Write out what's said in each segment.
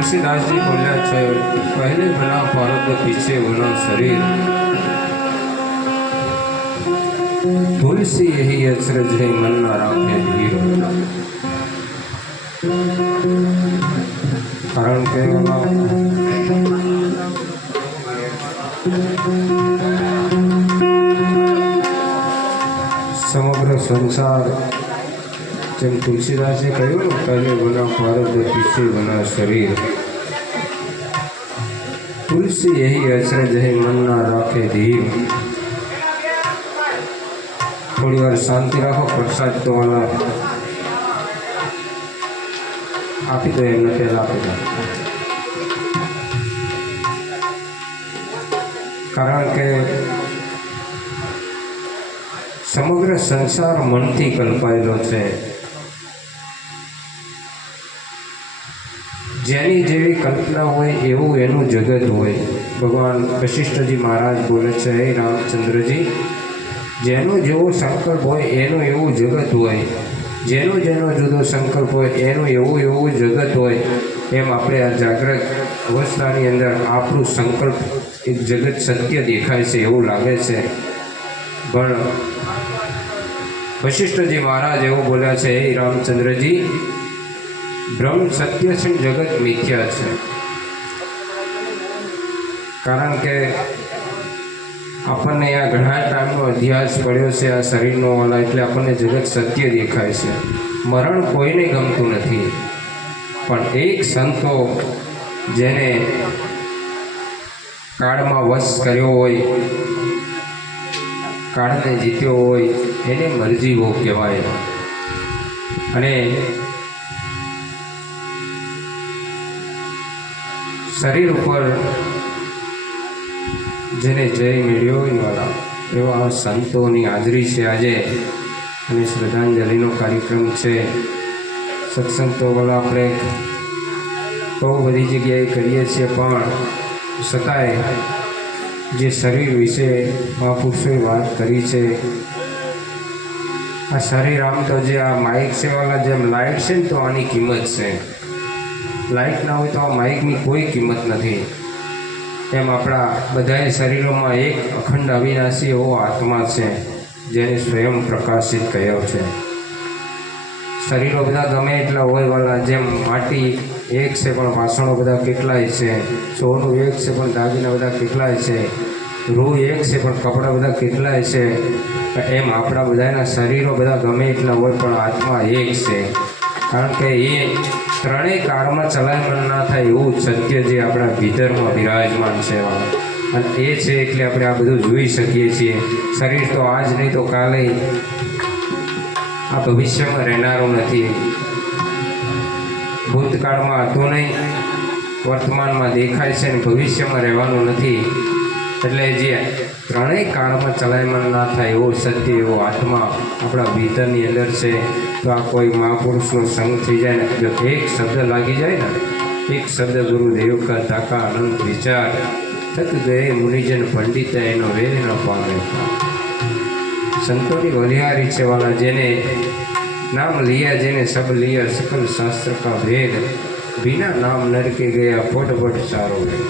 तुलसीदास जी बोलिया है, पहले बना पारद पीछे बना शरीर। तुलसी यही अचरज है, मन ना राखे धीर। कारण के समग्र संसार જેમ તુલસીદાસે કહ્યું ને, પહેલે બના પારદ પીછે બના શરીર। तुलसी यही अचरज है, मन ना राखे धीर। थोड़ी वार शांति राखो, प्रसाद तो वाला आपी दो, एमने पहला आपी दो। कारण के समग्र संसार मनथी कल्पायेलो छे। जेनी जेवी कल्पना होय एवं एनु जगत होय। भगवान वशिष्ठ जी महाराज बोले छे, हे रामचंद्र जी, जेनो जेवो संकल्प होय एनु एवं जगत होय, जेनो जेनो जुदो संकल्प होय एनु एवं एवं जगत होय। एम आपणे आ जागृत अवस्थानी अंदर आपणुं संकल्प एक जगत सत्य देखाय छे एवुं लागे छे। पण वशिष्ठ जी महाराज एवं बोल्या छे, हे रामचंद्र जी, ब्रह्म सत्य है, जगत मिथ्या है। कारण के अपने आ घणा टाइमनो अध्यास पड्यो छे आ शरीरनो वाला, एटले आपने जगत सत्य देखाय छे। मरण कोईने गमतुं नथी, पण एक संतो जेने काळमां वश कर्यो होय, काळने जीत्यो होय, एने मरजीवो कहेवाय। अने शरीर पर जेने जय मेळ्यो वाला एवा संतोनी हाजरी छे आजे। अने श्रद्धांजलिनो कार्यक्रम छे। सत्संग तो वाला आपणे बहू बधी जग्याए करीए छीए, पण छतांय जे शरीर विશે महापुरुषोए વાત કરી છે। आ शरीर आम तो जे आ माइक छे वाला, जेम लाइट छे ने तो आनी किंमत छे। लाइट ना हो तो आ माइक की कोई कीमत नहीं। एम अपना बधाए शरीरों में एक अखंड अविनाशी एवो आत्मा है, जेने स्वयं प्रकाशित कह्यो छे। शरीरों बधा गमे एटला होय वाला, जेम माटी एक से पण वासणों बधा केटलाय छे, सोनू एक से पण दागीना बधा केटलाय छे, रूह एक से पण कपड़ा बधा केटलाय छे, एम आपणा बधाना शरीरों बधा गमे एटला होय पण आत्मा एक छे। कारण के ये त्रणेय काल में चलायमान ना थाय एवुं सत्य जे आपणा भीतरमां विराजमान छे, अने ए छे एटले आपणे आ बधुं जोई शकीए छीए। शरीर तो आज नहीं तो काले आ भविष्यमां रहेनारुं नथी। भूतकाळमां हतुं नहीं, वर्तमानमां देखाय छे, अने भविष्यमां रहेवानुं नथी। एटले जे त्रणेय काल में चलायमान ना थाय एवो सत्य एवो आत्मा अपना भीतरनी अंदर छे। तो आ कोई महापुरुषनो संग थी जाए ने, जो एक शब्द लागी जाए ने, एक शब्द गुरुदेव का ताका अनंत विचार, थक गए मुनिजन पंडित एनो वेद न पामे। संतों की वलिहारी छे वाला, जेने नाम लिया जेने सब लिया, सकल शास्त्र का भेद, बिना नाम नरके गया फटफट सारो है।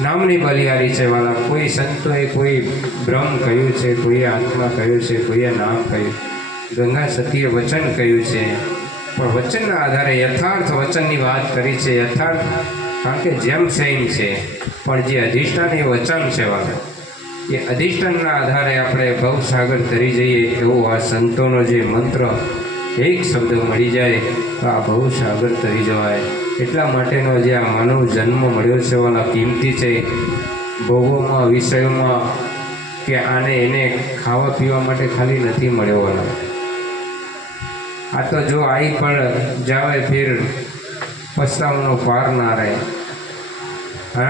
नामनी बलिहारी छे वाला। कोई संतोए कोई ब्रह्म कह्युं छे, कोई आत्मा कह्युं छे, कोई नाम कह्युं, गंगा सतीए वचन कह्युं छे, पण वचनना आधारे यथार्थ वचननी वात करी छे। यथार्थ कारण के जेम छे एम छे, पण जे अधिष्ठान ए वचन छे वाला, ये अधिष्ठानना आधारे आपणे भवसागर तरी जईए एवो आ संतोनो जे मंत्र एक शब्द मळी जाए तो आ भवसागर तरी जवाय। એટલા માટેનો જે આ માનવ જન્મ મળ્યો છે વાલા કિંમતી છે। ભોગોમાં વિષયોમાં કે આને એને ખાવા પીવા માટે ખાલી નથી મળ્યો વાલા। આ તો જો आई પણ જાવે फिर પસ્તાવાનો પાર ના રહે। હા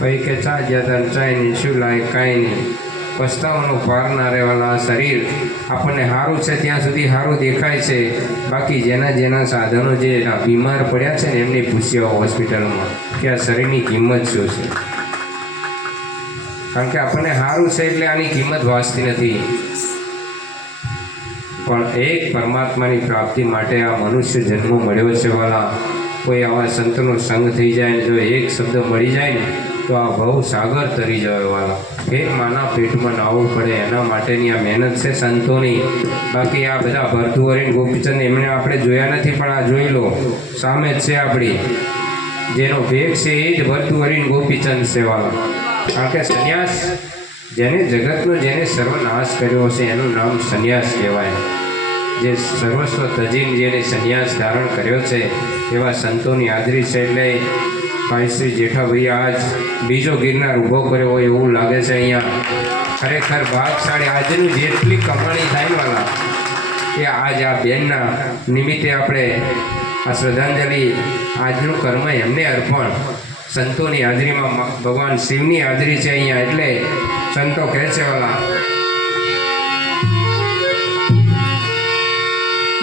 ભાઈ કે ચા જ્યાં ચાય નહીં, શું લાય કાંઈ નહીં, પસ્તાવાનો પાર ના રહેવાલા। શરીર આપણને સારું છે ત્યાં સુધી સારું દેખાય છે, બાકી જેના જેના સાધનો જે બીમાર પડ્યા છે ને એમની પૂછ્યા હોસ્પિટલમાં કે આ શરીરની કિંમત શું છે। કારણ કે આપણને સારું છે એટલે આની કિંમત વાંચતી નથી। પણ એક પરમાત્માની પ્રાપ્તિ માટે આ મનુષ્ય જન્મ મળ્યો છે વાલા। કોઈ આવા સંતનો સંગ થઈ જાય ને જો એક શબ્દ મળી જાય ને તો આ ભવ સાગર તરી જાય વાલા. એક માના પેટમાં નાહવું પડે એના માટેની આ મહેનત છે સંતોની. બાકી આ બધા ભરતુહરી ગોપીચંદ એમને આપણે જોયા નથી, પણ આ જોઈ લો સામે જ છે આપણી. જેનો ભેગ છે એ જ ભરતુહરી ગોપીચંદ છે વાલા. કારણ કે સંન્યાસ જેને જગતનો જેને સર્વનાશ કર્યો છે એનું નામ સંન્યાસ કહેવાય. જે સર્વસ્વ તજીને જેને સંન્યાસ ધારણ કર્યો છે એવા સંતોની હાજરી છે. એટલે ભાઈ શ્રી જેઠાભાઈ આજ બીજો ગિરનાર ઊભો કર્યો હોય એવું લાગે છે. અહીંયા ખરેખર ભાગશાળી આજની જેટલી કમાણી થાય વાલા એ આજ આ બેનના નિમિત્તે આપણે આ શ્રદ્ધાંજલિ આજનું કર્મ એમને અર્પણ. સંતોની હાજરીમાં ભગવાન શિવની હાજરી છે અહીંયા. એટલે સંતો કહે છે વાલા,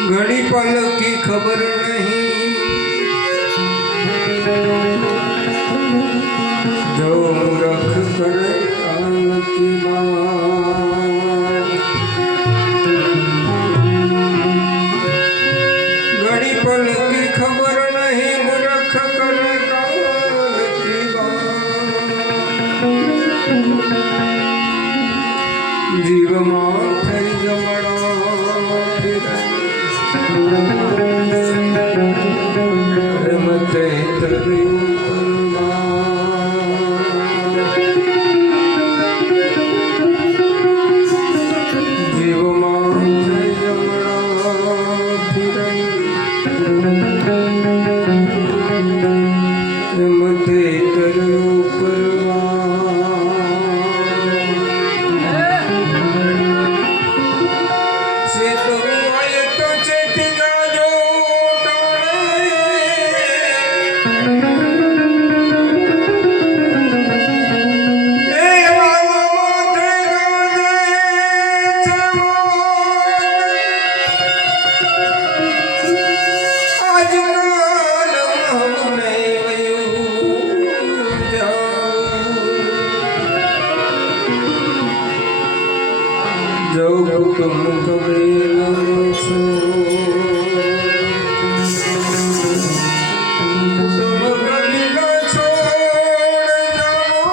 ઘડી પલ કી ખબર નહીં જો મૂરખ કરે કાલ કી બાત. ઘડી પલ કી ખબર નહીં મૂરખ કરે કાલ કી બાત. જીવમાં થઈ જમણા રમતે તર્યું જીવમાં થઈ જમણા રમતે તર્યું तुम कबीला छो तुम कबीला छोड़ जाओ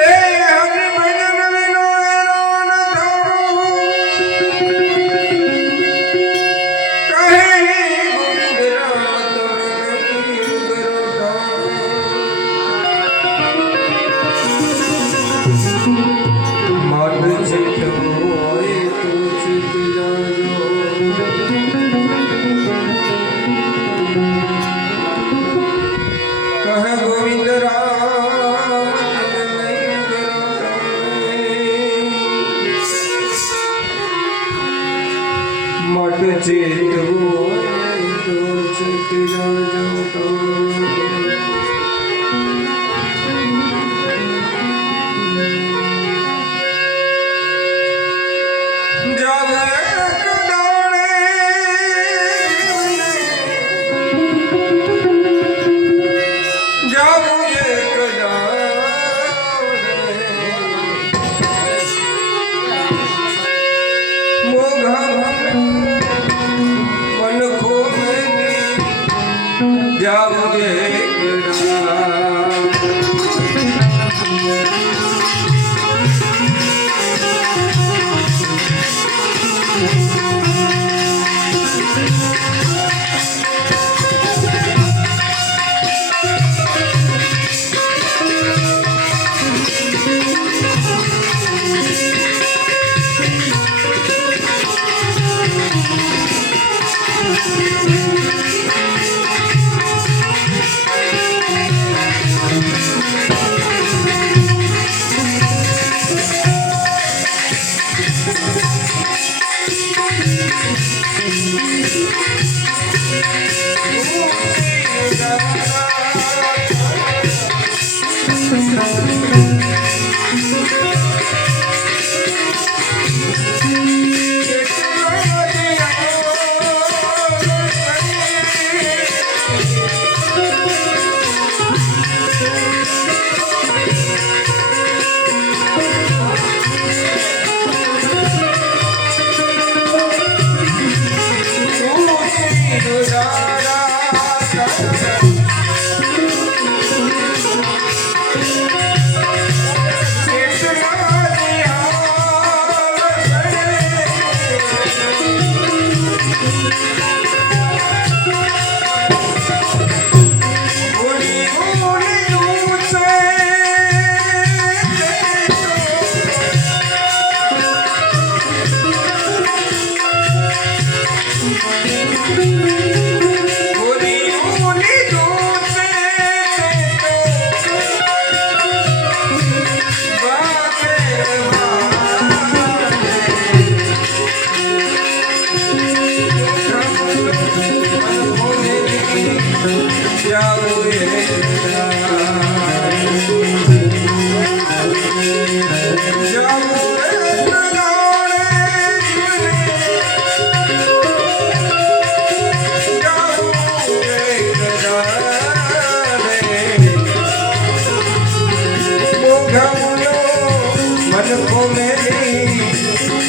ए हरि भजन विनो ऐलान धारो कहे गोविंद राम तुम कबीर करो गोविंद राम मट चेत तो चित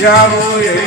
જાવું એક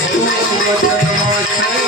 વચનમાં છે